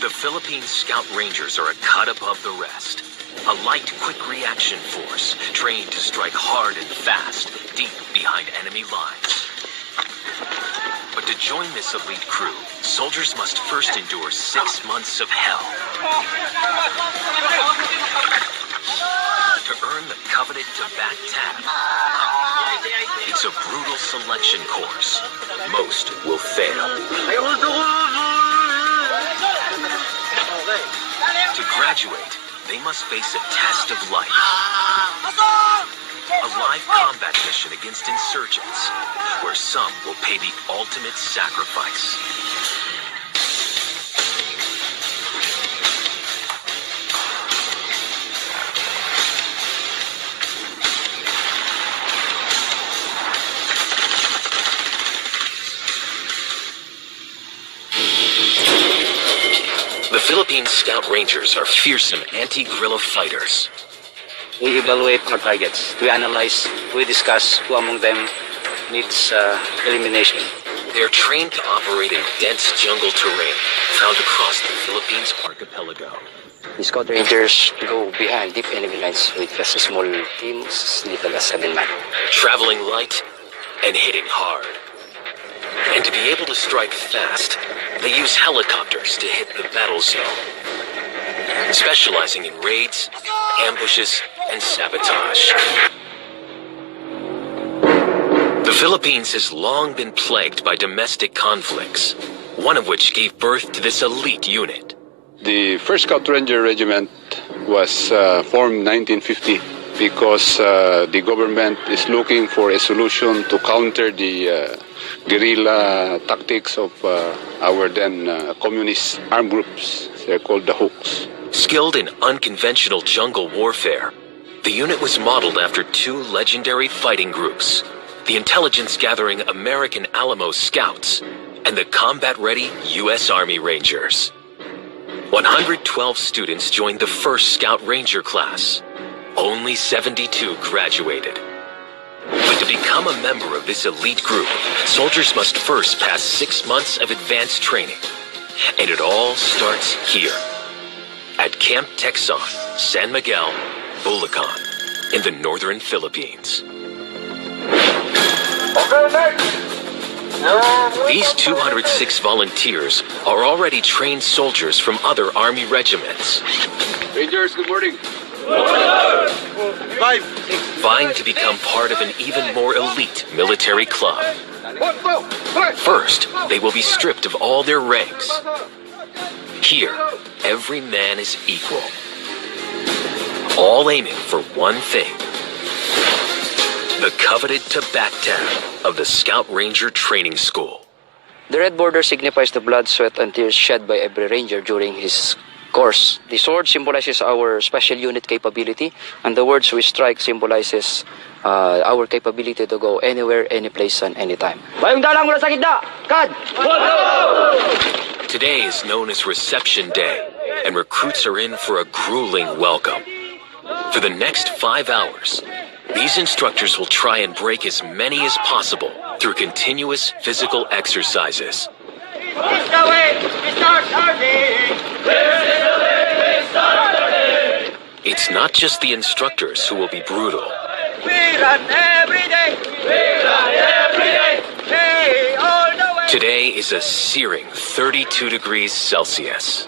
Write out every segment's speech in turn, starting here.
The Philippine Scout Rangers are a cut above the rest. A light, quick reaction force, trained to strike hard and fast, deep behind enemy lines. But to join this elite crew, soldiers must first endure 6 months of hell. To earn the coveted tibay tab. It's a brutal selection course. Most will fail. To graduate, they must face a test of life. A live combat mission against insurgents, where some will pay the ultimate sacrifice. The Philippine Scout Rangers are fearsome anti-guerrilla fighters. We evaluate our targets. We analyze, we discuss who among them needs elimination. They're trained to operate in dense jungle terrain found across the Philippines archipelago. The Scout Rangers go behind deep enemy lines with just a small team, as little as 7 men. Traveling light and hitting hard. And to be able to strike fast, they use helicopters to hit the battle zone. Specializing in raids, ambushes, and sabotage. The Philippines has long been plagued by domestic conflicts, one of which gave birth to this elite unit. The 1st Scout Ranger Regiment was formed 1950 because the government is looking for a solution to counter the guerrilla tactics of our then communist armed groups. They're called the Hawks. Skilled in unconventional jungle warfare, the unit was modeled after 2 legendary fighting groups, the intelligence-gathering American Alamo Scouts and the combat-ready U.S. Army Rangers. 112 students joined the 1st Scout Ranger class. Only 72 graduated. But to become a member of this elite group, soldiers must first pass 6 months of advanced training. And it all starts here, at Camp Texan, San Miguel, Bulacan, in the northern Philippines. These 206 volunteers are already trained soldiers from other Army regiments. Rangers, good morning. Vying to become part of an even more elite military club. First, they will be stripped of all their ranks. Here, every man is equal. All aiming for one thing. The coveted tibay tab of the Scout Ranger Training School. The red border signifies the blood, sweat, and tears shed by every ranger during his course. The sword symbolizes our special unit capability, and the words we strike symbolizes our capability to go anywhere, any place, and anytime. Today is known as Reception Day, and recruits are in for a grueling welcome. For the next 5 hours, these instructors will try and break as many as possible through continuous physical exercises. It's not just the instructors who will be brutal. Today is a searing 32 degrees Celsius.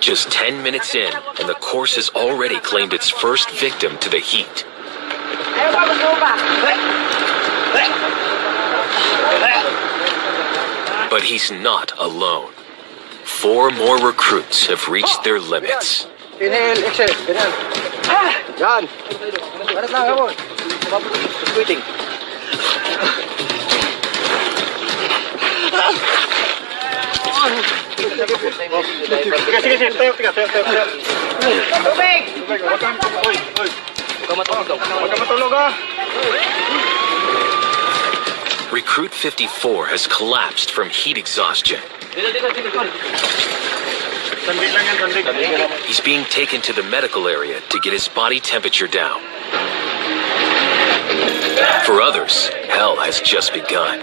Just 10 minutes in, and the course has already claimed its first victim to the heat. But he's not alone. 4 more recruits have reached their limits. Inhale, exhale. Inhale. Yan. Barat lang, hamon. Breathing. Recruit 54 has collapsed from heat exhaustion. He's being taken to the medical area to get his body temperature down. For others, hell has just begun.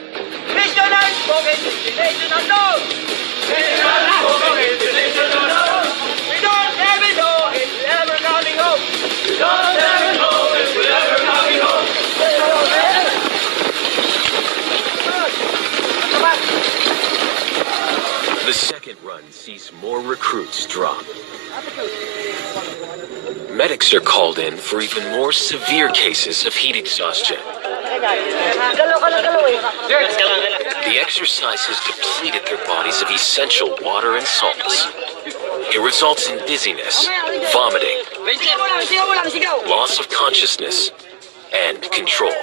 The second run sees more recruits drop. Medics are called in for even more severe cases of heat exhaustion. The exercise has depleted their bodies of essential water and salts. It results in dizziness, vomiting, loss of consciousness, and control.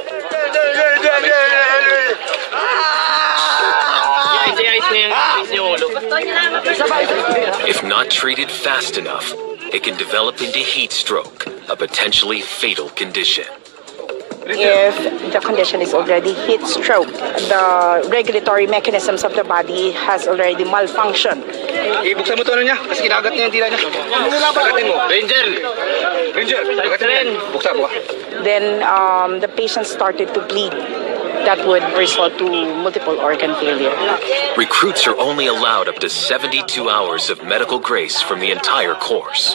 If not treated fast enough, it can develop into heat stroke, a potentially fatal condition. If the condition is already heat stroke, the regulatory mechanisms of the body has already malfunctioned. Ibuksan mo to niya, kasi kinagat niya yung tila niya. Bagatin mo. Ranger! Ranger! Bagatin mo. Buksan mo. Then the patient started to bleed. That would result to multiple organ failure. Recruits are only allowed up to 72 hours of medical grace from the entire course.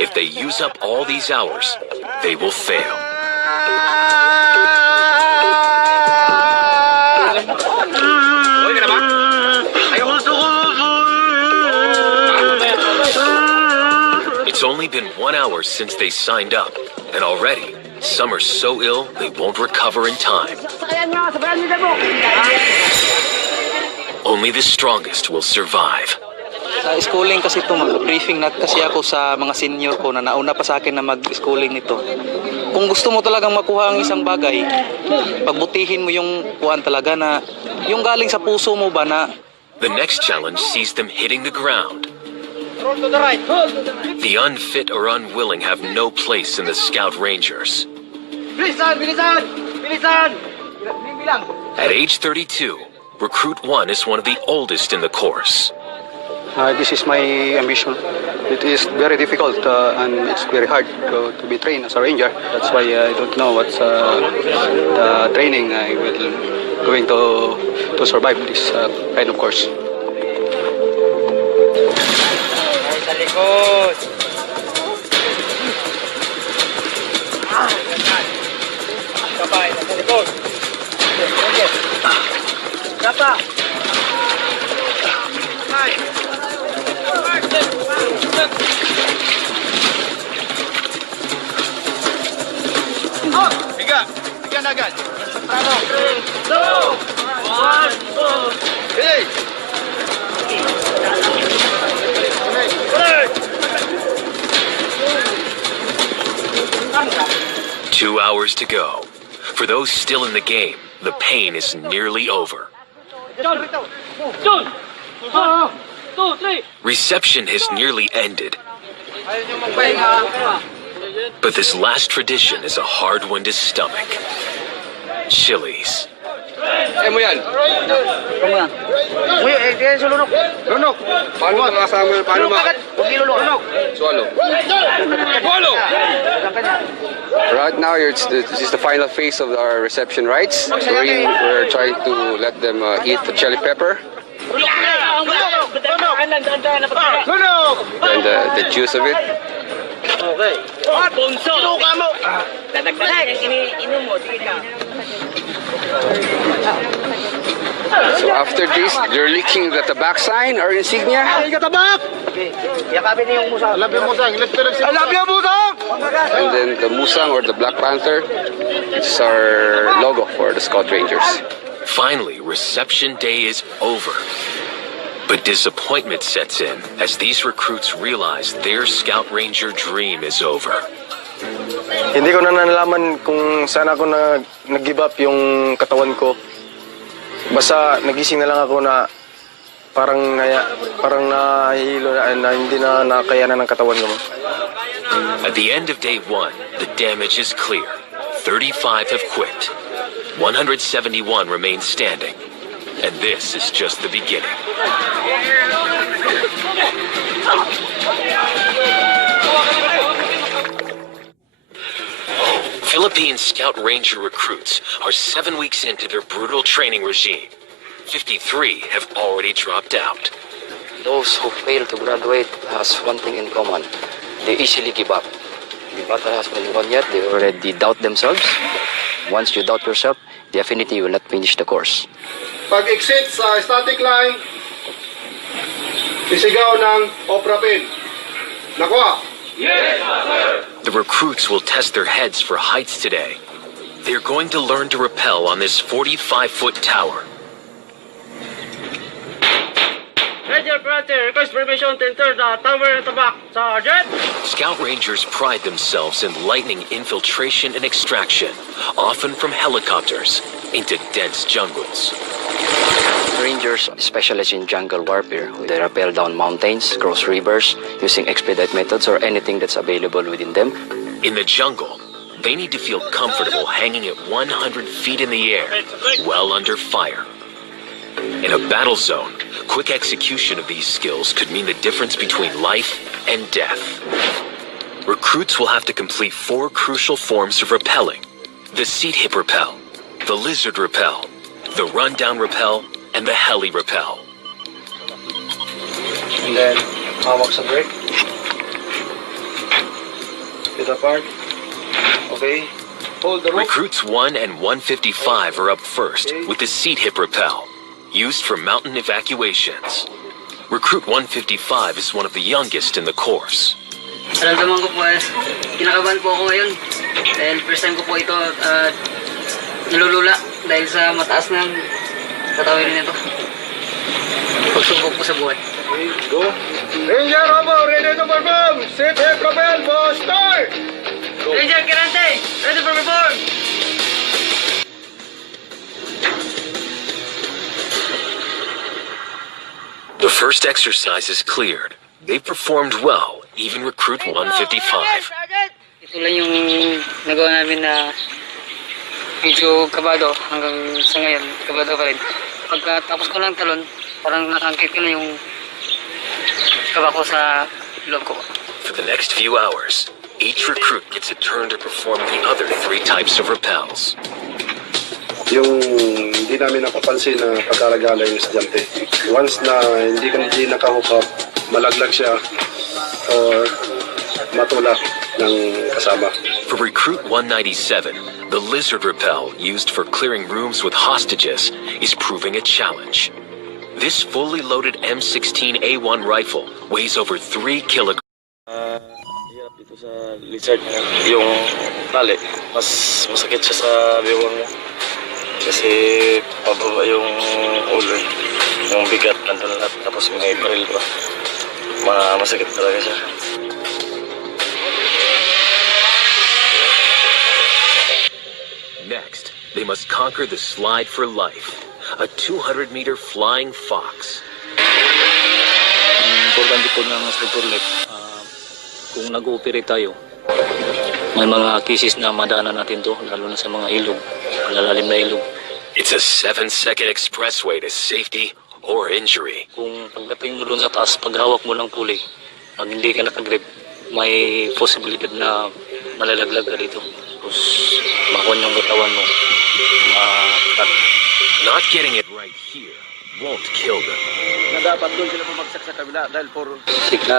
If they use up all these hours, they will fail. It's only been 1 hour since they signed up, and already, some are so ill they won't recover in time. Only the strongest will survive. Sa schooling kasi ito, briefing na kasi ako sa mga senior ko na nauna pa sa akin na mag-schooling nito. Kung gusto mo talagang makuha ang isang bagay, pagbutihin mo yung kuhaan talaga na yung galing sa puso mo ba na. The next challenge sees them hitting the ground. The unfit or unwilling have no place in the Scout Rangers. Bilisan! Bilisan! Bilisan! At age 32, Recruit 1 is one of the oldest in the course. This is my ambition. It is very difficult and it's very hard to be trained as a ranger. That's why I don't know what's the training I will going to survive this kind of course. Sa likod! Kapay, sa likod! Kapa! Kapay! Biga! Biga na agad! Prano! 3, 2, 1, 2! Hey! 2 hours to go. For those still in the game, the pain is nearly over. Reception has nearly ended. But this last tradition is a hard one to stomach. Chilies. Mo yan. Uy, sa lunok. Lunok. Paano mo kasama? Paano mo? Huwag nilunok. Lunok. Swallow. Swallow! Right now, this is the final phase of our reception rites. So we're trying to let them eat the chili pepper and the juice of it. Okay. Sinuka mo. Inom mo. So after this, they're licking the tabak sign or insignia. Tabak! Okay. Yakapin niyo yung musang. Love yung musang. I love you, musang! And then the musang or the Black Panther is our logo for the Scout Rangers. Finally, reception day is over. But disappointment sets in as these recruits realize their Scout Ranger dream is over. Hindi ko na nalaman kung saan ako nag-give up yung katawan ko. Basta nagising na lang ako na parang nahihilo na hindi na nakayanan ng katawan ko. At the end of day 1, the damage is clear. 35 have quit. 171 remain standing. And this is just the beginning. Philippine Scout Ranger recruits are 7 weeks into their brutal training regime. 53 have already dropped out. Those who fail to graduate has one thing in common. They easily give up. The battle has been won yet. They already doubt themselves. Once you doubt yourself, definitely you will not finish the course. Pag-exit sa static line, sisigaw ng opera pin. Nakuha. The recruits will test their heads for heights today. They're going to learn to rappel on this 45-foot tower. Ranger Prater, request permission to enter the tower at the back. Sergeant! Scout Rangers pride themselves in lightning infiltration and extraction, often from helicopters, into dense jungles. Rangers specialize in jungle warfare. They rappel down mountains, cross rivers, using expedite methods or anything that's available within them. In the jungle, they need to feel comfortable hanging at 100 feet in the air, well under fire. In a battle zone, quick execution of these skills could mean the difference between life and death. Recruits will have to complete 4 crucial forms of rappelling: the seat hip rappel, the lizard rappel, the rundown rappel, and the heli rappel. And then, hawak sa brake. Get apart. Okay. Hold the rope. Recruits 1 and 155 are up first with the seat hip rappel, used for mountain evacuations. Recruit 155 is one of the youngest in the course. Naramdaman ko po, kinakabahan po ako ngayon. Dahil first time ko po ito nilulula dahil sa mataas ng tatawirin nito. Pagsubok po sa buhay. Go. Ranger Robo, ready to perform. Sit hip rappel for start. Ranger Kirante, ready for perform! The first exercise is cleared. They performed well, even recruit 155. Ito lang yung nagawa namin na medyo kabado hanggang sa ngayon. Kabado pa rin. Pagkatapos ko ng talon, parang nakangkit ko na yung kaba ko sa loob ko. For the next few hours, each recruit gets a turn to perform the other 3 types of rappels. Yung hindi namin napapansin na pagkaragala yung estudyante. Once na hindi nakahook up, malaglag siya or matulak ng kasama. For recruit 197, the lizard rappel used for clearing rooms with hostages is proving a challenge. This fully loaded M16A1 rifle weighs over 3 kilograms. Hirap ito sa lizard. Yung tali, mas masakit siya sa biwang niya. Kasi pababa yung ulo, yung bigat nandun lahat, tapos may baril pa. Masakit talaga siya. Next, they must conquer the slide for life, a 200-meter flying fox. Ang importante po ng instructor lift, kung nag-ooperate tayo, may mga cases na madaanan natin to, lalo na sa mga ilog, malalalim na ilog. It's a 7-second expressway to safety or injury. Kung pagdating mo doon sa taas, paghawak mo ng pulley, pag hindi ka nakagrip, may posibilidad na malalaglag ka dito. Tapos, makon yung katawan mo. Not getting it right here won't kill them. Na dapat doon sila pumagsak sa kabila dahil for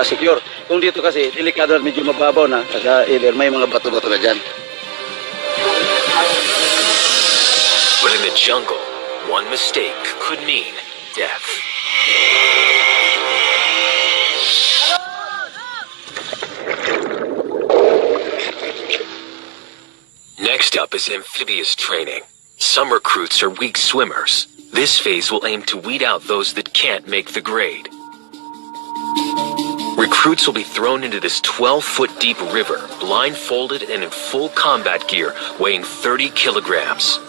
secure. Kung dito kasi, delikado at medyo mababaw na, kaya either may mga bato-bato na dyan. But in the jungle, one mistake could mean death. Next up is Amphibious Training. Some recruits are weak swimmers. This phase will aim to weed out those that can't make the grade. Recruits will be thrown into this 12-foot deep river, blindfolded and in full combat gear, weighing 30 kilograms.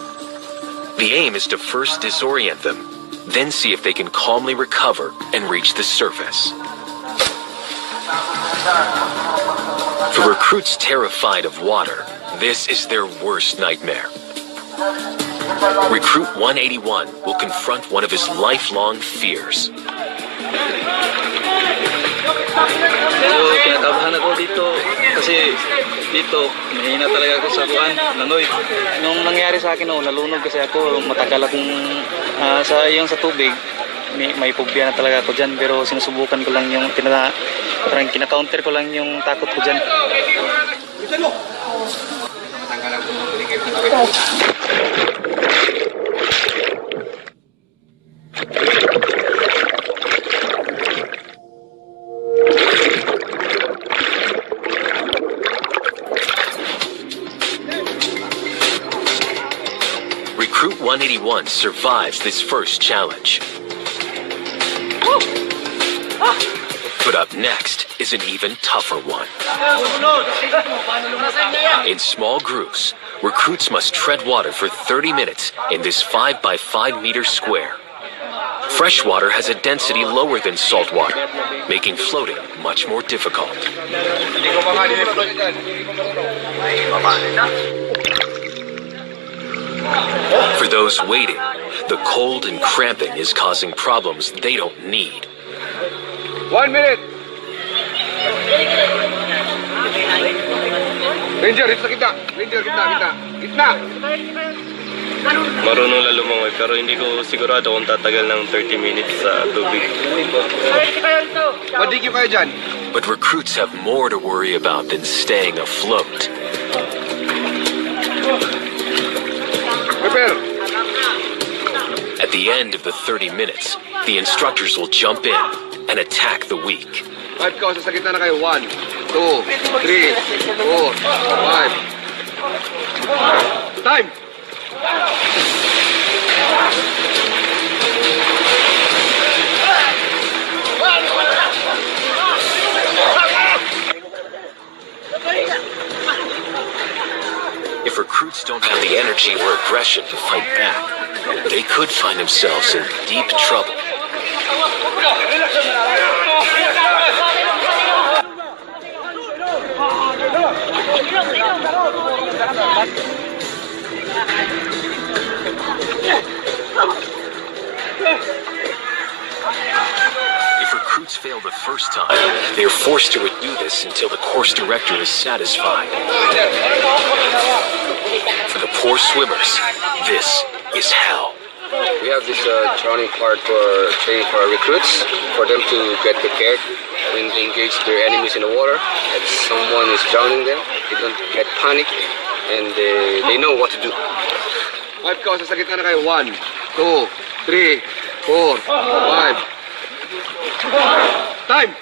The aim is to first disorient them, then see if they can calmly recover and reach the surface. For recruits terrified of water, this is their worst nightmare. Recruit 181 will confront one of his lifelong fears. So, kinakabahan ako dito kasi dito, mahina talaga ako sa buwan, langoy. Nung nangyari sa akin, nalunod kasi ako, matagal akong Sa tubig, may phobia na talaga ako dyan, pero sinusubukan ko lang yung parang kina-counter ko lang yung takot ko dyan. Recruit 181 survives this first challenge. But up next is an even tougher one. In small groups, recruits must tread water for 30 minutes in this 5 by 5 meter square. Fresh water has a density lower than salt water, making floating much more difficult. For those waiting, the cold and cramping is causing problems they don't need. 1 minute. Ranger, dito sa gitna. Ranger, gitna. Marunong na lumangoy pero hindi ko sigurado kung tatagal ng 30 minutes sa tubig. Madikyo kayo dyan. But recruits have more to worry about than staying afloat. Prepare. At the end of the 30 minutes, the instructors will jump in and attack the weak. 5 ka, sa gitna na kayo. 1, 2, 3, 4, 5. Time! If recruits don't have the energy or aggression to fight back, they could find themselves in deep trouble. If recruits fail the first time, they are forced to redo this until the course director is satisfied. For the poor swimmers, this is hell. We have this drowning part for training for our recruits, for them to get prepared when they engage their enemies in the water. If someone is drowning them, they don't get panic, and they know what to do. 5 ka, sa gitna na kayo. 1, 2, 3, 4, 5. Time!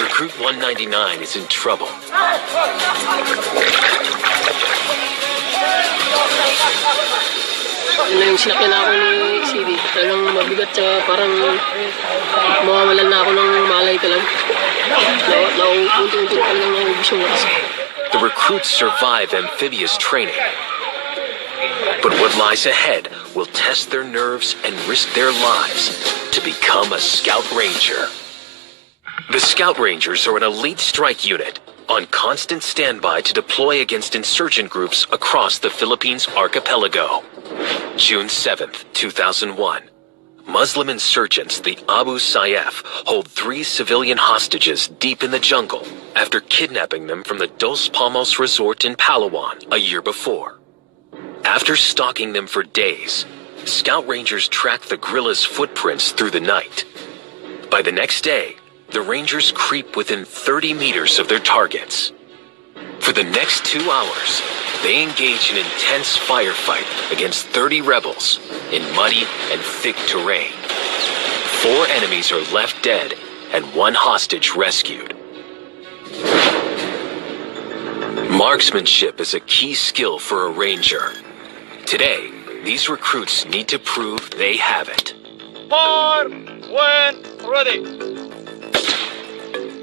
Recruit 199 is in trouble. Ano yung sinakyan ako ni CD. Talagang mabigat siya, parang mawawalan na ako ng malay talaga. Unti-unti talagang naubos yung oras. The recruits survive amphibious training. But what lies ahead will test their nerves and risk their lives to become a Scout Ranger. The Scout Rangers are an elite strike unit on constant standby to deploy against insurgent groups across the Philippines archipelago. June 7th, 2001. Muslim insurgents, the Abu Sayyaf, hold 3 civilian hostages deep in the jungle after kidnapping them from the Dos Palmos resort in Palawan a year before. After stalking them for days, Scout Rangers track the guerrillas' footprints through the night. By the next day, the Rangers creep within 30 meters of their targets. For the next 2 hours, they engage in intense firefight against 30 rebels in muddy and thick terrain. 4 enemies are left dead and 1 hostage rescued. Marksmanship is a key skill for a ranger. Today, these recruits need to prove they have it. When ready.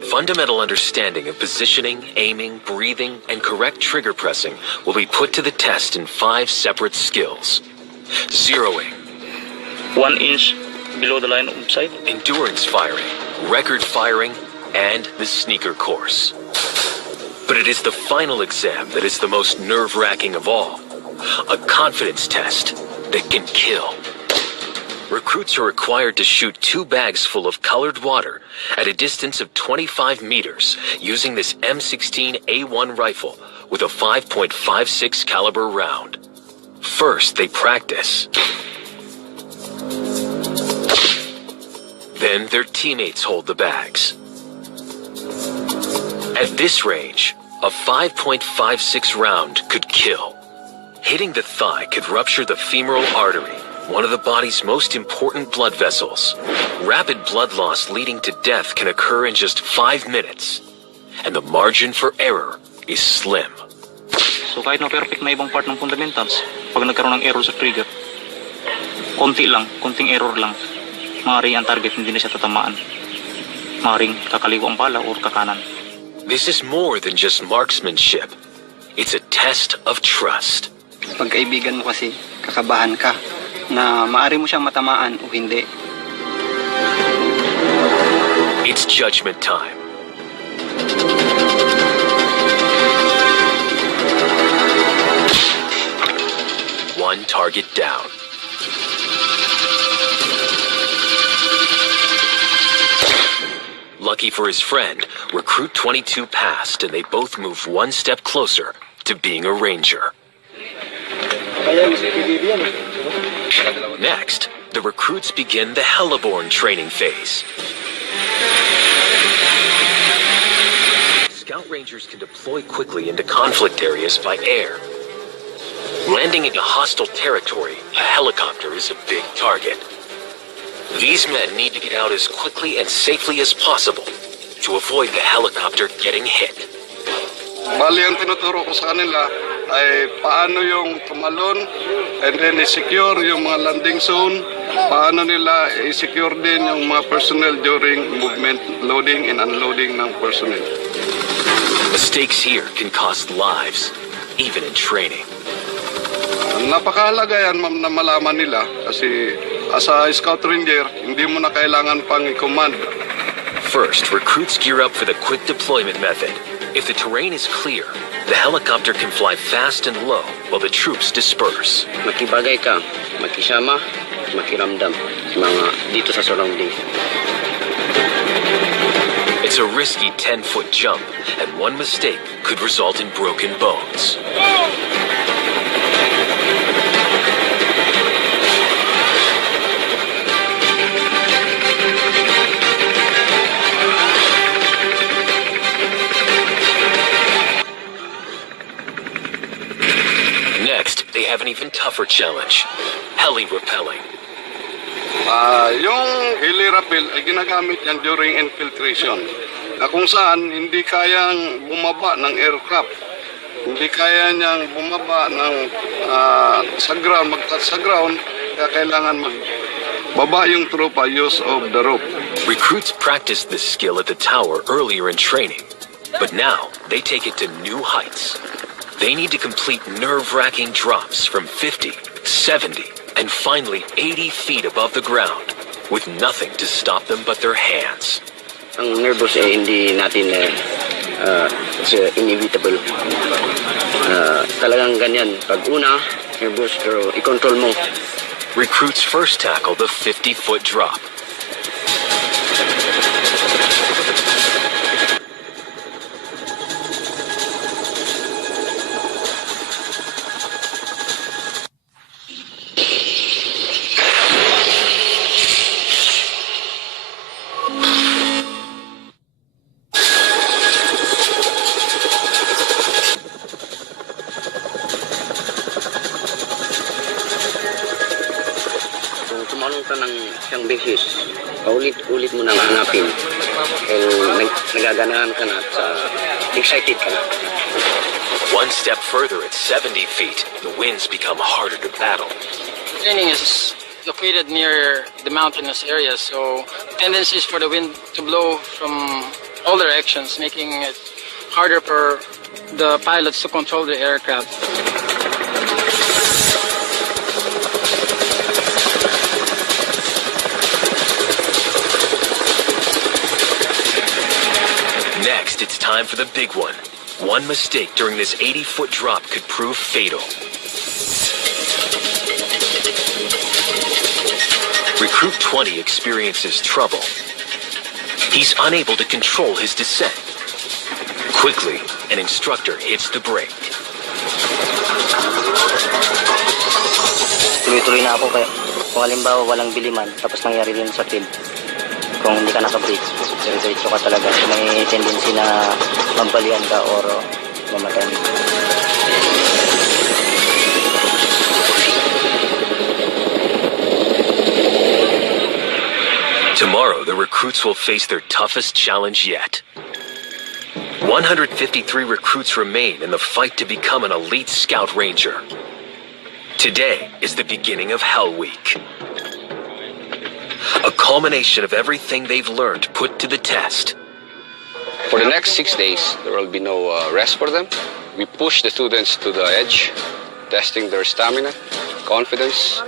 Fundamental understanding of positioning, aiming, breathing, and correct trigger pressing will be put to the test in 5 separate skills. Zeroing, 1 inch below the line of sight. endurance firing, record firing, and the sneaker course. But it is the final exam that is the most nerve-wracking of all. A confidence test that can kill. Recruits are required to shoot 2 bags full of colored water at a distance of 25 meters using this M16A1 rifle with a 5.56 caliber round. First, they practice. Then their teammates hold the bags. At this range, a 5.56 round could kill. Hitting the thigh could rupture the femoral artery, one of the body's most important blood vessels. Rapid blood loss leading to death can occur in just 5 minutes, and the margin for error is slim. So kahit na perfect na ibang part ng fundamentals, pag nagkaroon ng error sa trigger, konting error lang, maaaring ang target hindi na siya tatamaan. Maaaring kakaliwa ang bala o kakanan. This is more than just marksmanship. It's a test of trust. Pag kaibigan mo kasi, kakabahan ka na maaari mo siyang matamaan o hindi. It's judgment time. One target down. Lucky for his friend, Recruit 22 passed and they both move one step closer to being a ranger. Next, the recruits begin the heliborne training phase. Scout rangers can deploy quickly into conflict areas by air. Landing into hostile territory, a helicopter is a big target. These men need to get out as quickly and safely as possible to avoid the helicopter getting hit. Bali, ang tinuturo ko sa kanila ay paano yung tumalon and then i-secure yung mga landing zone, paano nila i-secure din yung mga personnel during movement, loading and unloading ng personnel. Mistakes here can cost lives, even in training. Napakahalaga yan, ma'am, na malaman nila kasi as a scout ranger, hindi mo na kailangan pang i-command. First, recruits gear up for the quick deployment method. If the terrain is clear, the helicopter can fly fast and low while the troops disperse. Makibagay ka, makisama, makiramdam mga dito sa surrounding. It's a risky 10-foot jump, and one mistake could result in broken bones. Next, they have an even tougher challenge, heli-repelling. Yung heli-rappel ay ginagamit yan during infiltration na kung saan hindi kayang bumaba ng aircraft, hindi kaya niyang bumaba ng sa ground, mag-touch sa ground, kaya kailangan magbaba yung tropa use of the rope. Recruits practiced this skill at the tower earlier in training, but now they take it to new heights. They need to complete nerve-wracking drops from 50, 70, and finally 80 feet above the ground, with nothing to stop them but their hands. Ang nervous ay hindi natin it's inevitable. Talagang ganyan. Pag una, nervous pero i-control mo. Recruits first tackle the 50-foot drop. Siyang beses, paulit-ulit mo nang hanapin. Nagaganahan ka na at excited ka na. One step further at 70 feet, the winds become harder to battle. Training is located near the mountainous areas, so tendencies for the wind to blow from all directions, making it harder for the pilots to control the aircraft. Next, it's time for the big one. One mistake during this 80-foot drop could prove fatal. Recruit 20 experiences trouble. He's unable to control his descent. Quickly, an instructor hits the brake. Tuloy-tuloy na ako kaya kung halimbawa walang biliman tapos nangyari din sa field. Kung hindi ka naka-brake, diretso ka talaga. May tendency na mambalian ka or mamatay. Tomorrow, the recruits will face their toughest challenge yet. 153 recruits remain in the fight to become an elite scout ranger. Today is the beginning of Hell Week. A culmination of everything they've learned put to the test. For the next 6 days, there will be no rest for them. We push the students to the edge, testing their stamina, confidence,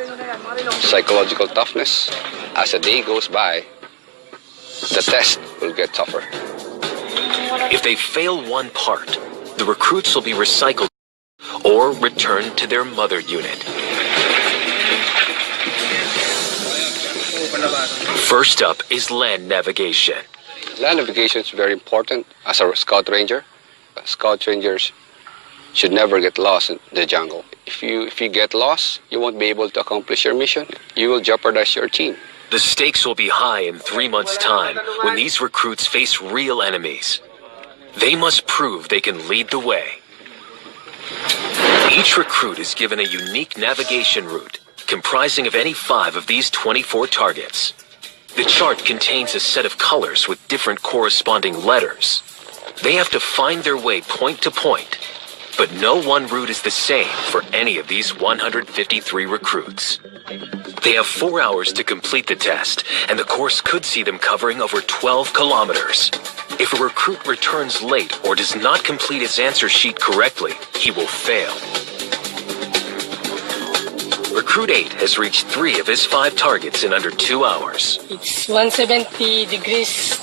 psychological toughness. As the day goes by, the test will get tougher. If they fail one part, the recruits will be recycled or returned to their mother unit. First up is land navigation. Land navigation is very important as a scout ranger. Scout rangers should never get lost in the jungle. If you get lost, you won't be able to accomplish your mission. You will jeopardize your team. The stakes will be high in 3 months' time when these recruits face real enemies. They must prove they can lead the way. Each recruit is given a unique navigation route comprising of any 5 of these 24 targets. The chart contains a set of colors with different corresponding letters. They have to find their way point to point, but no one route is the same for any of these 153 recruits. They have 4 hours to complete the test, and the course could see them covering over 12 kilometers. If a recruit returns late or does not complete his answer sheet correctly, he will fail. Recruit 8 has reached 3 of his 5 targets in under 2 hours. It's 170 degrees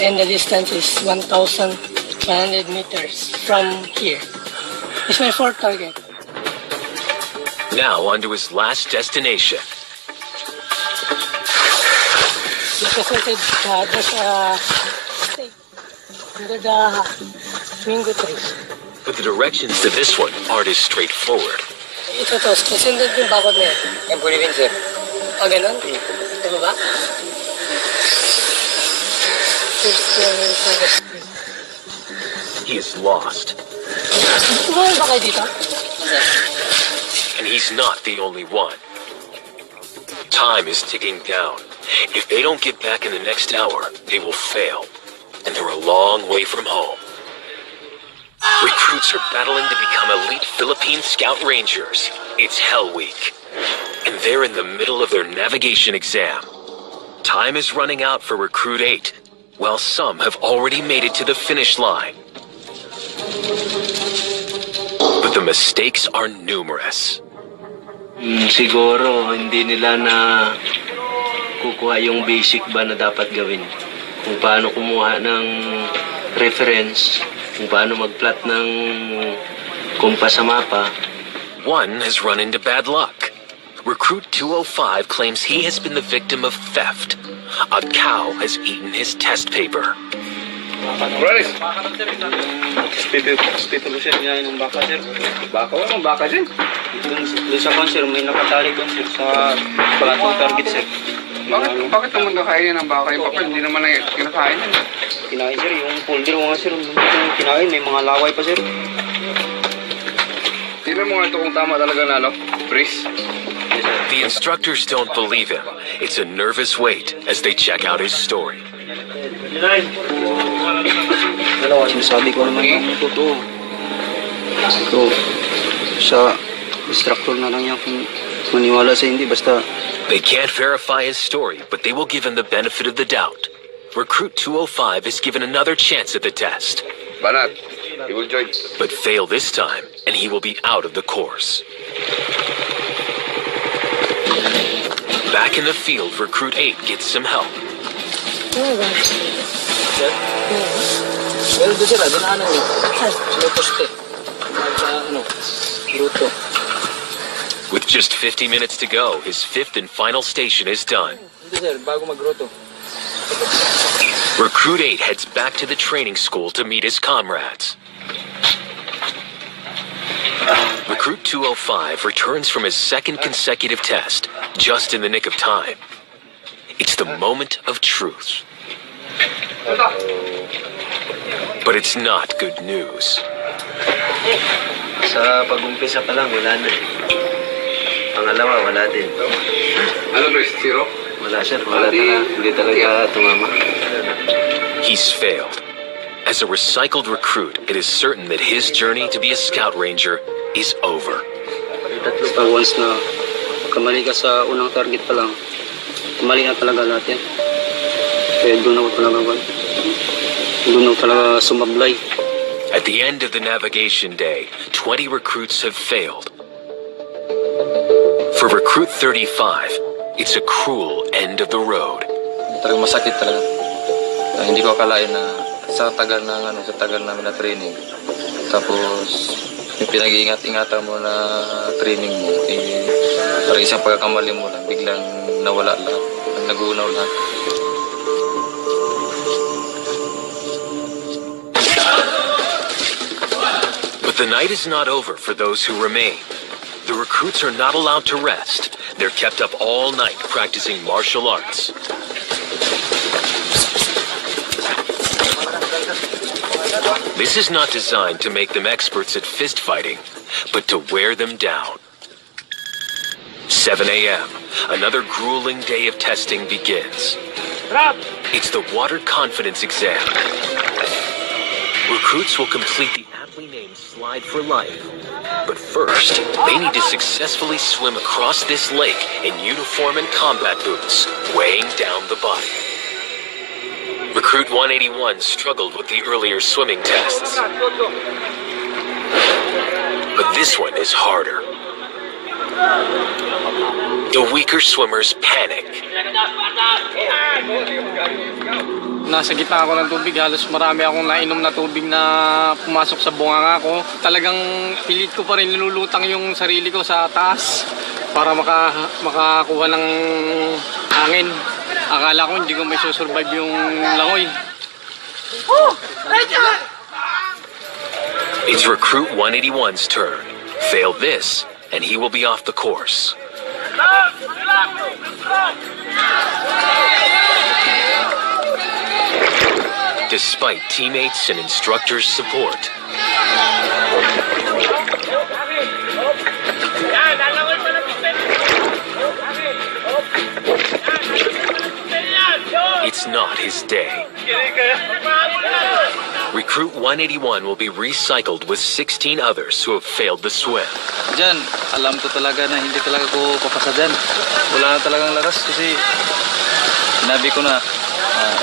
and the distance is 1,100 meters from here. It's my 4th target. Now on to his last destination. Because there's a stake under the mango trees. But the directions to this one aren't as straightforward. Ito to, susundin yung bakod na yan. Yan po rin, sir. O, ganun? Ito ba? He is lost. Tumahan ba kayo dito? And he's not the only one. Time is ticking down. If they don't get back in the next hour, they will fail. And they're a long way from home. Recruits are battling to become elite Philippine Scout Rangers. It's Hell Week. And they're in the middle of their navigation exam. Time is running out for Recruit 8, while some have already made it to the finish line. But the mistakes are numerous. Siguro hindi nila na kukuha yung basic ba na dapat gawin. Kung paano kumuha ng reference, kung paano mag-plot ng kumpas sa mapa. One has run into bad luck. Recruit 205 claims he has been the victim of theft. A cow has eaten his test paper. People sir, yan yung baka sir. Baka o, baka sir. Doon sa kon sir, may nakatali kon sir sa palatong target sir. Bakit naman kakainin ng baka yung papel? Hindi naman na kinakain yan. Kinain sir, yung folder mo nga sir, yung kinain, may mga laway pa sir. Tignan mo nga ito kung tama talaga na, no? Breeze. The instructors don't believe him. It's a nervous wait as they check out his story. Sinasabi ko naman yung totoo. So, sa instructor na lang yan kung maniwala sa hindi, basta... They can't verify his story, but they will give him the benefit of the doubt. Recruit 205 is given another chance at the test. Banat, he will join. But fail this time, and he will be out of the course. Back in the field, Recruit 8 gets some help. Well, doon sila, dinaanan niyo. Sila poste. Ruto. With just 50 minutes to go, his fifth and final station is done. Recruit 8 heads back to the training school to meet his comrades. Recruit 205 returns from his second consecutive test, just in the nick of time. It's the moment of truth. But it's not good news. Sa pag-umpisa pa lang, wala na. Pangalawa, wala din. Ano ba, zero? Wala sir, wala talaga. Hindi talaga tumama. He's failed. As a recycled recruit, it is certain that his journey to be a scout ranger is over. Basta once na kamali ka sa unang target pa lang, kamali na talaga lahat yan. Kaya doon ako talaga sumablay. At the end of the navigation day, 20 recruits have failed. For recruit 35, it's a cruel end of the road. Talagang masakit talaga. Hindi ko akalain na sa tagal namin na training. Tapos yung pinag-iingat-ingatan mo na training mo, parang isang pagkakamali mo lang, biglang nawala lahat, nagunaw lahat. But the night is not over for those who remain. The recruits are not allowed to rest. They're kept up all night practicing martial arts. This is not designed to make them experts at fist fighting, but to wear them down. 7 a.m. Another grueling day of testing begins. It's the water confidence exam. Recruits will complete the aptly named Slide for Life. But first, they need to successfully swim across this lake in uniform and combat boots, weighing down the body. Recruit 181 struggled with the earlier swimming tests. But this one is harder. The weaker swimmers panic. Nasa gitna ako ng tubig, halos marami akong nainom na tubig na pumasok sa bunganga ko. Talagang pilit ko pa rin nilulutang yung sarili ko sa taas para makakuha ng hangin. Akala ko hindi ko may susurvive yung langoy. It's Recruit 181's turn. Fail this, and he will be off the course. Despite teammates and instructors' support, it's not his day. Recruit 181 will be recycled with 16 others who have failed the swim. Diyan, alam ko talaga na hindi talaga ko papasa dyan. Wala na talagang lakas kasi sinabi ko na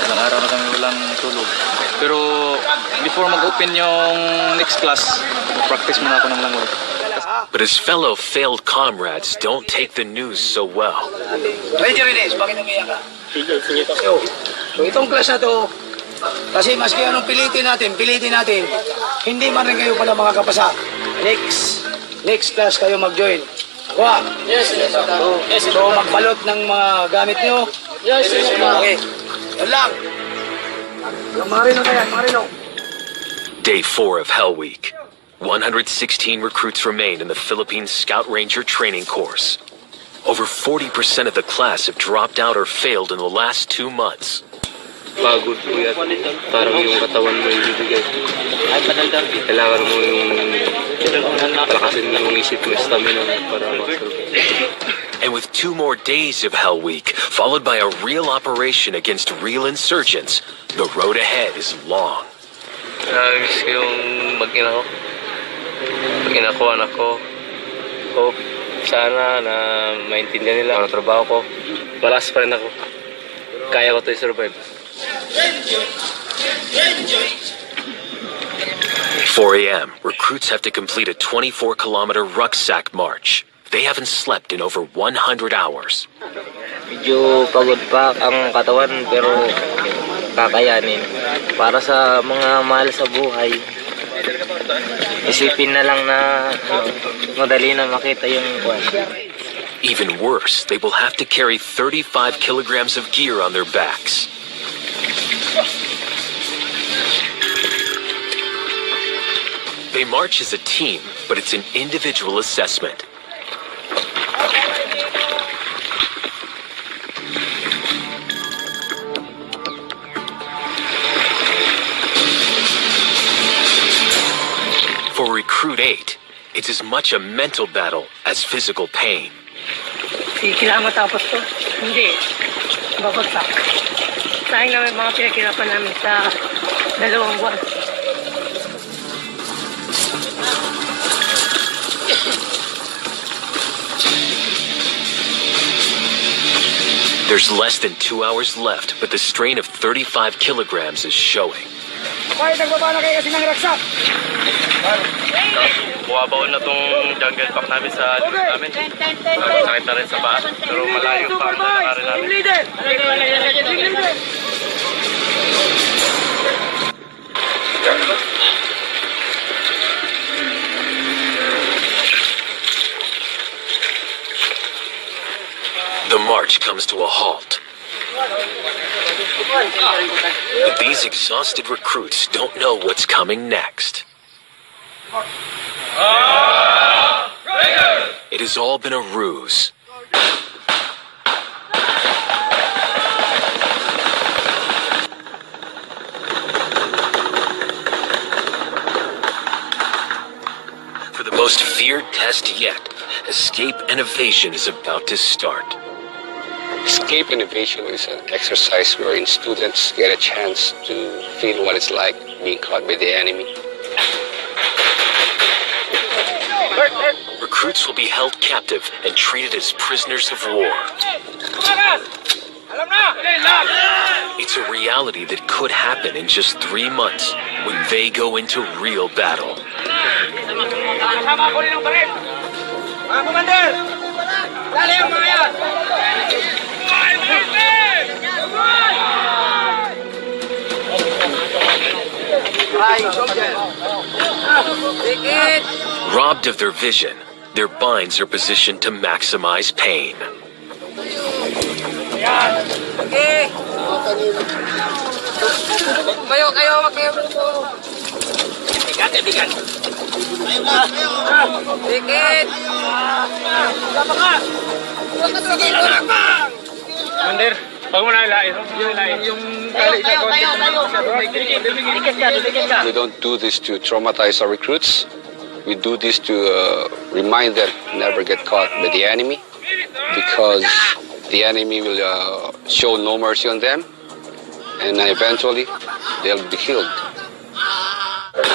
ilang araw na kami walang tulog. Pero before mag-open yung next class, practice muna ako ng langoy. But his fellow failed comrades don't take the news so well. Ranger Reyes, bakit umiyak ka? So itong class na to, kasi maski anong pilitin natin, hindi man rin kayo pala makakapasa. Next class kayo mag-join. Kuha? Yes. So magbalot ng mga gamit nyo? Yes. Okay. Yan lang. Marino na yan, Marino. Day 4 of Hell Week. 116 recruits remain in the Philippine Scout Ranger training course. Over 40% of the class have dropped out or failed in the last 2 months. Pagod po yan. Parang yung katawan mo yung bibigay. Kailangan mo yung palakasin yung isip mo, stamina para makasurvive. And with 2 more days of Hell Week, followed by a real operation against real insurgents, the road ahead is long. Miss ko yung mag-ina ko. Mag-ina ko, anak ko. Hope sana na maintindihan nila ang trabaho ko. Malakas pa rin ako. Kaya ko ito i-survive. 4 a.m., recruits have to complete a 24-kilometer rucksack march. They haven't slept in over 100 hours. Medyo pagod pa ang katawan pero kakayanin. Para sa mga mahal sa buhay, isipin na lang na madali na makita yung kuwan. Even worse, they will have to carry 35 kilograms of gear on their backs. They march as a team, but it's an individual assessment. For Recruit 8, it's as much a mental battle as physical pain. Kailangan matapos to. Hindi. Babagsak. Sayang naman mga pinaghirapan namin sa 2 buwan. There's less than 2 hours left, but the strain of 35 kilograms is showing. Okay, nagbaba na kayo kasi ng raksak. Buwabaw na tong jungle pack namin sa likod namin. Sakit na rin sa paa. Pero malayo pa ang lalakarin namin. Team leader! Team leader! The march comes to a halt. But these exhausted recruits don't know what's coming next. It has all been a ruse. For the most feared test yet, escape and evasion is about to start. Escape and evasion is an exercise wherein students get a chance to feel what it's like being caught by the enemy. Recruits will be held captive and treated as prisoners of war. It's a reality that could happen in just 3 months when they go into real battle. Kasama ko rin ang baril. Mga commander! Dali ang mga yan! Robbed of their vision, their binds are positioned to maximize pain. Okay. Mayo kayo, magkayo. Bigat. Dikit. Commander, pag mo nalain. Yung kali sa We don't do this to traumatize our recruits. We do this to remind them never get caught by the enemy, because the enemy will show no mercy on them, and eventually they'll be killed.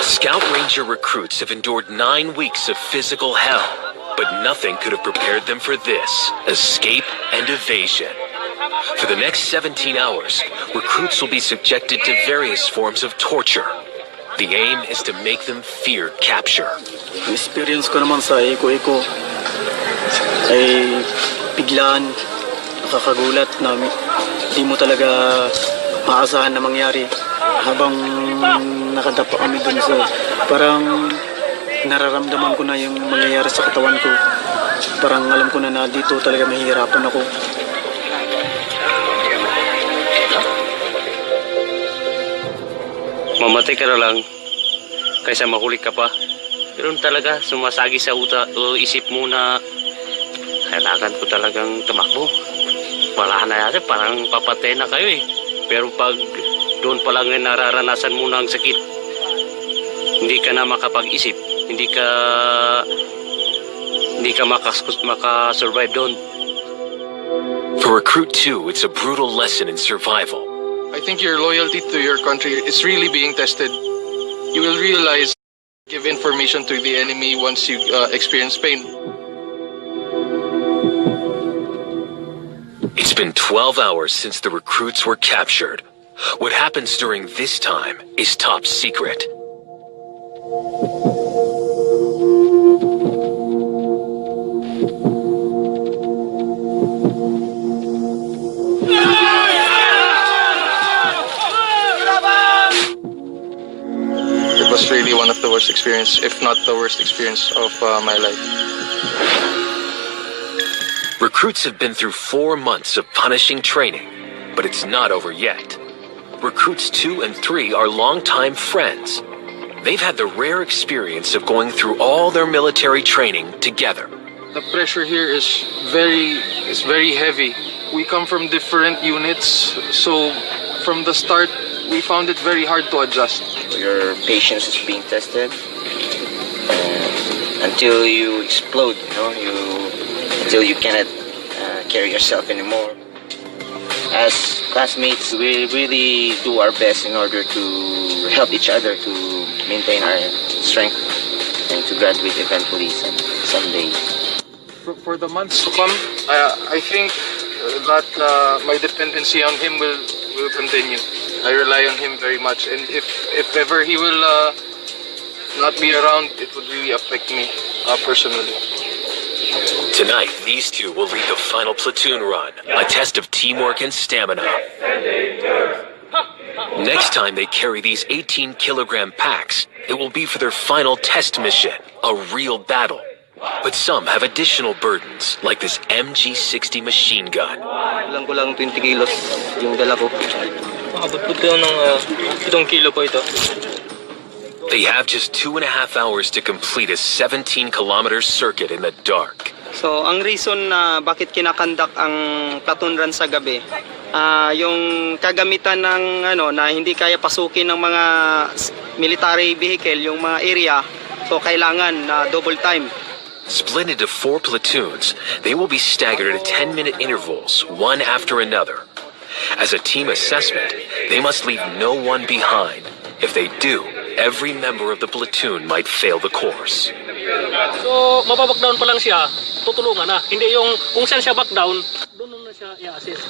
Scout Ranger recruits have endured 9 weeks of physical hell, but nothing could have prepared them for this: escape and evasion. For the next 17 hours, recruits will be subjected to various forms of torture. The aim is to make them fear capture. Ang experience ko naman sa iko-iko ay biglaan, nakakagulat na hindi mo talaga maasahan na mangyari habang nakadapa kami dun sa parang nararamdaman ko na yung mangyayari sa katawan ko. Parang alam ko na dito talaga mahihirapan ako. Mamatay ka na lang kaysa mahuli ka pa. Pero talaga sumasagi sa isip mo na kailangan ko talagang tumakbo. Wala na yata, parang papatay na kayo eh. Pero pag doon pa lang nararanasan mo na ang sakit, hindi ka na makapag-isip, hindi ka makasurvive doon. For Recruit 2, it's a brutal lesson in survival. I think your loyalty to your country is really being tested. You will realize, give information to the enemy once you experience pain. It's been 12 hours since the recruits were captured. What happens during this time is top secret. It was really one of the worst experience, if not the worst experience of my life. Recruits have been through 4 months of punishing training, but it's not over yet. Recruits 2 and 3 are longtime friends. They've had the rare experience of going through all their military training together. The pressure here is very heavy. We come from different units, so from the start, we found it very hard to adjust. Your patience is being tested until you explode, until you cannot carry yourself anymore. As classmates, we really do our best in order to help each other to maintain our strength and to graduate eventually someday. For the months to come, I think that my dependency on him will continue. I rely on him very much, and if ever he will not be around, it would really affect me personally. Tonight, these two will lead the final platoon run, a test of teamwork and stamina. Next time they carry these 18-kilogram packs, it will be for their final test mission, a real battle. But some have additional burdens, like this MG-60 machine gun. Ilang ko lang 20 kilos yung dala ko. Makabot po ito ng 7 kilo po ito. They have just 2.5 hours to complete a 17-kilometer circuit in the dark. So, ang reason na bakit kinakandak ang platoon run sa gabi, yung kagamitan ng na hindi kaya pasukin ng mga military vehicle, yung mga area, so kailangan na double time. Split into 4 platoons, they will be staggered at 10-minute intervals, one after another. As a team assessment, they must leave no one behind. If they do, every member of the platoon might fail the course. So, mababackdown pa lang siya, tutulungan na. Hindi yung kung saan siya backdown, doon na siya i-assist.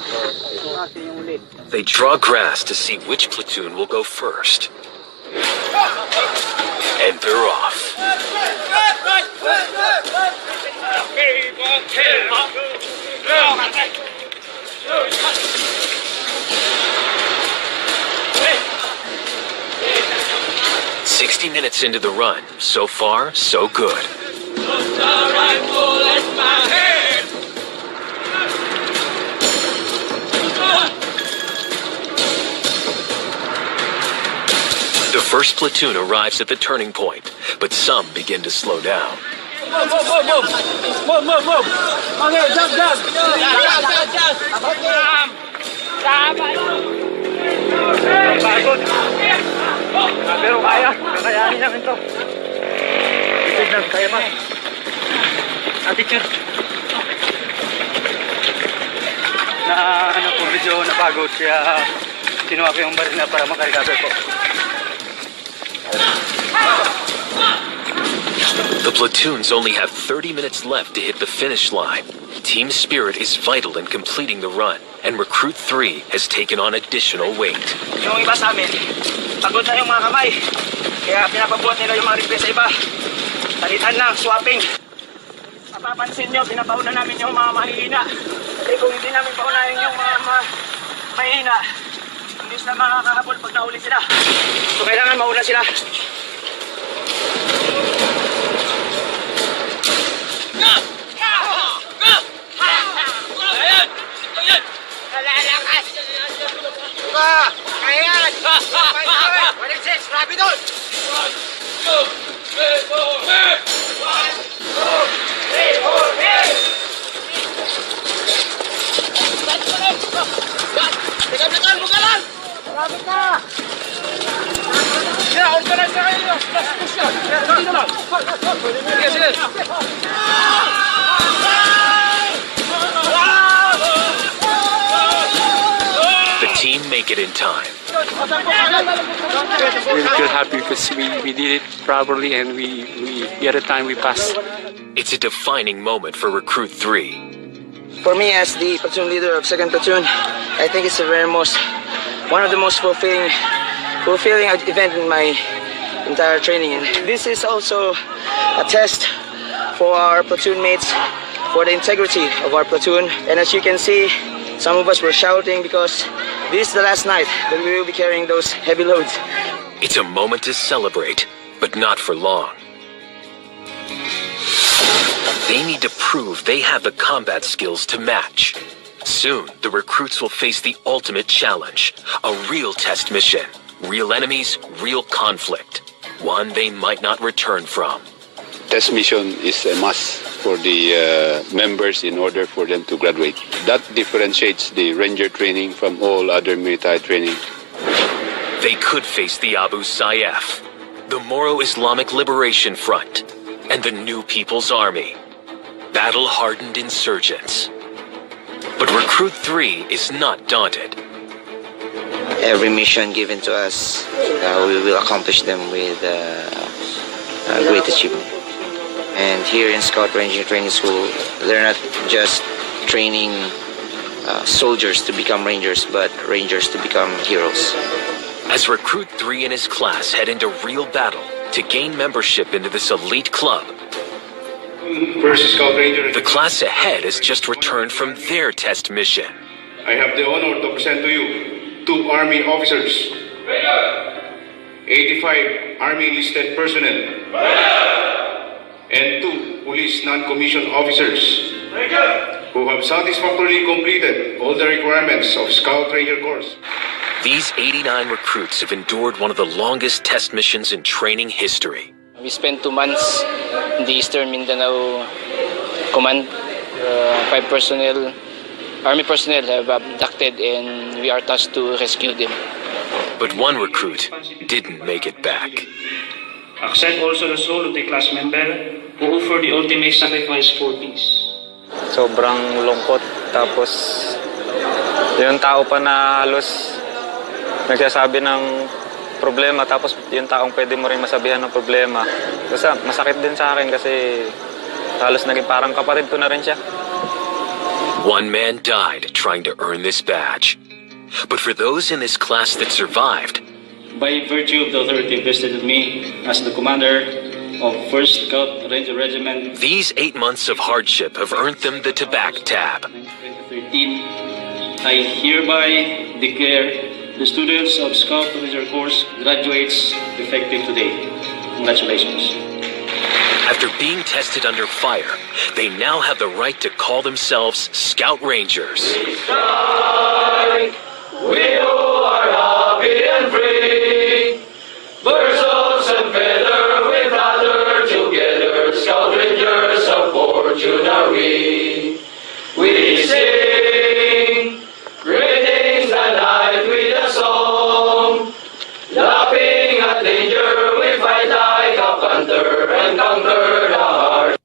So, yung lead. They draw grass to see which platoon will go first. And they're off. "60 minutes into the run. So far, so good. The first platoon arrives at the turning point, but some begin to slow down. Move! Okay, jump! Pero kakayanin namin to. Kaya pa. Attitude. Medyo napagod kaya kinuha ko yung baril na para makarecover po. The platoons only have 30 minutes left to hit the finish line. Team spirit is vital in completing the run, and Recruit 3 has taken on additional weight. Yung iba sa amin, pagod na yung mga kamay. Kaya pinapabuhat nila yung mga request sa iba. Talitan lang, swapping. Mapapansin nyo, pinapauna namin yung mga mahihina. Kasi kung hindi namin paunahin yung mga mahihina, hindi sila makakahabol pag nahuli sila. So kailangan mauna sila. The team make it in time. We feel happy because we did it properly and we the other time we passed. It's a defining moment for Recruit 3. For me, as the platoon leader of 2nd Platoon, I think it's one of the most fulfilling event in my entire training. And this is also a test for our platoon mates, for the integrity of our platoon. And as you can see, some of us were shouting because this is the last night that we will be carrying those heavy loads. It's a moment to celebrate But not for long. They need to prove they have the combat skills to match. Soon, the recruits will face the ultimate challenge, a real test mission. Real enemies, real conflict. One they might not return from. Test mission is a must for the members in order for them to graduate. That differentiates the Ranger training from all other military training. They could face the Abu Sayyaf, the Moro-Islamic Liberation Front, and the New People's Army. Battle-hardened insurgents. But Recruit 3 is not daunted. Every mission given to us, we will accomplish them with great achievement. And here in Scout Ranger Training School, they're not just training soldiers to become Rangers, but Rangers to become heroes. As Recruit 3 and his class head into real battle to gain membership into this elite club, the class ahead has just returned from their test mission. I have the honor to present to you 2 Army officers, 85 Army enlisted personnel, and 2 police non-commissioned officers who have satisfactorily completed all the requirements of Scout Ranger course. These 89 recruits have endured one of the longest test missions in training history. We spent 2 months in the Eastern Mindanao Command. 5 personnel, Army personnel have abducted and we are tasked to rescue them. But one recruit didn't make it back. Accept also the soul of the class member who offered the ultimate sacrifice for peace. Sobrang lungkot. Tapos, yung tao pa na halos nagsasabi ng problema, tapos yung taong pwede mo rin masabihan ng problema. Kasi masakit din sa akin kasi halos naging parang kapatid ko na rin siya. One man died trying to earn this badge. But for those in this class that survived, By virtue of the authority vested in me as the commander of 1st Scout Ranger Regiment, these 8 months of hardship have earned them the Tobacco tab. 2013, I hereby declare the students of Scout Ranger course graduates effective today. Congratulations. After being tested under fire, they now have the right to call themselves Scout Rangers. We are happy and free. Birds and feather we gather together. Scout Rangers of fortune are we. We sing greetings and night with a song. Laughing at danger, we fight like a panther and conquer the heart.